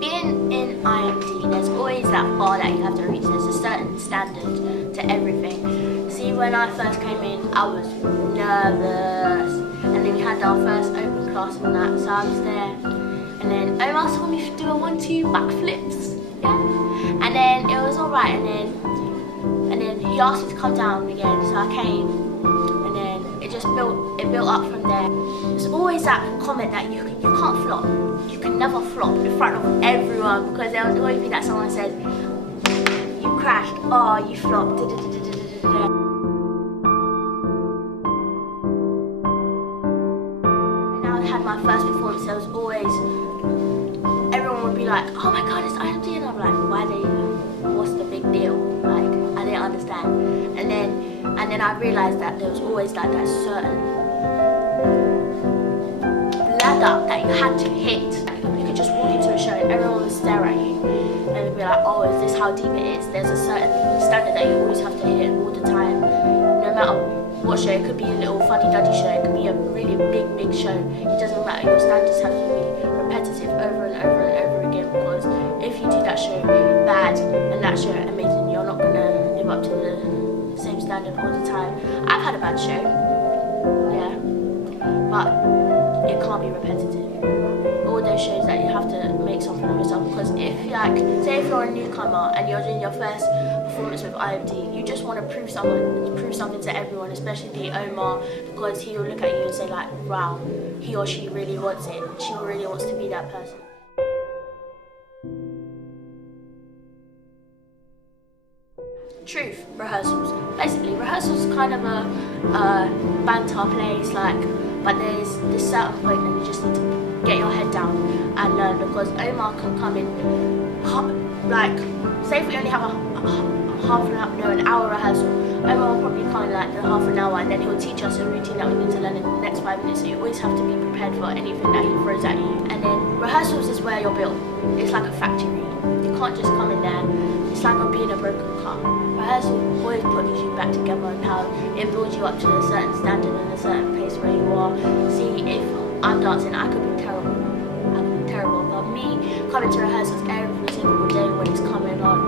being in IMD, there's always that bar that you have to reach. There's a certain standard to everything. See, when I first came in, I was nervous, and then we had our first open class and that, so I was there, and then Omar saw me do a 1-2 backflips, yeah, and then it was alright, and then he asked me to come down again, so I came, and then it just built up from there. There's always that comment that you can't flop. You can never flop in front of everyone, because there will always be that someone says, you crashed, oh, you flopped, da, da, da, da, da, da, da. When I had my first performance, there was always, everyone would be like, oh my god, it's IMD, and I'm like, why what's the big deal? Like, I didn't understand. And then I realised that there was always like that certain ladder that you had to hit. You could just walk into a show and everyone would stare at you and they'd be like, oh, is this how deep it is? There's a certain standard that you always have to hit all the time. No matter what show, it could be a little fuddy-duddy show, it could be a really big show. It doesn't matter, your standards have to be repetitive over and over and over again, because if you do that show bad and that show amazing, you're not going to live up to the same standard all the time. I've had a bad show, yeah, but it can't be repetitive. All those shows that you have to make something of yourself, because if say if you're a newcomer and you're doing your first performance with IMD, you just want to prove something to everyone, especially Omar, because he will look at you and say like, wow, he or she really wants it. She really wants to be that person. Truth, rehearsals. Basically, rehearsals is kind of a banter place, but there's this certain point that you just need to get your head down and learn, because Omar can come in, say if we only have an hour rehearsal, Omar will probably come in like the half an hour, and then he'll teach us a routine that we need to learn in the next 5 minutes, so you always have to be prepared for anything that he throws at you. And then rehearsals is where you're built. It's like a factory. You can't just come in there. It's like being a broken car. Rehearsal always puts you back together, and how it builds you up to a certain standard and a certain place where you are. See, if I'm dancing, I could be terrible. But me coming to rehearsals every single day when it's coming on,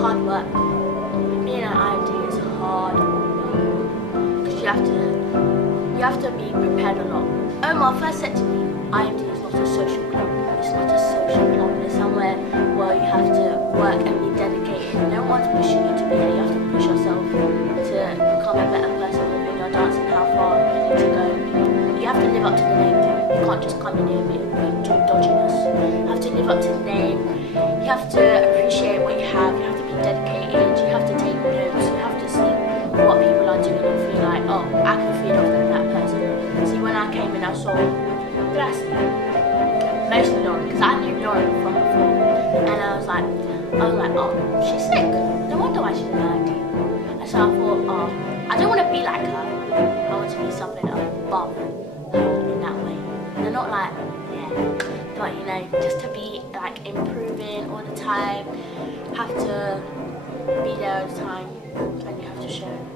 hard work. Being an IMD is hard work, because you have to be prepared a lot. Omar first said to me, IMD is not a social club. It's not a social club. It's somewhere where you have to work and be dedicated. No one's pushing you to be there. You have to push yourself to become a better person within your dance and how far you need to go. You have to live up to the name too. You can't just come in here and do dodginess. You have to live up to the name. You have to appreciate what you have. You have to be dedicated. You have to take notes. You have to see what people are doing and feel like, oh, I can feed off that person. See, when I came in, I saw mostly Lauren, because I knew Lauren from before, and I was like, oh, she's sick. No wonder why she's in IMD. And so I thought, oh, I don't want to be like her. I want to be something above her in that way. They're not like, yeah, but just to be like improving all the time, have to be there all the time, and you have to show.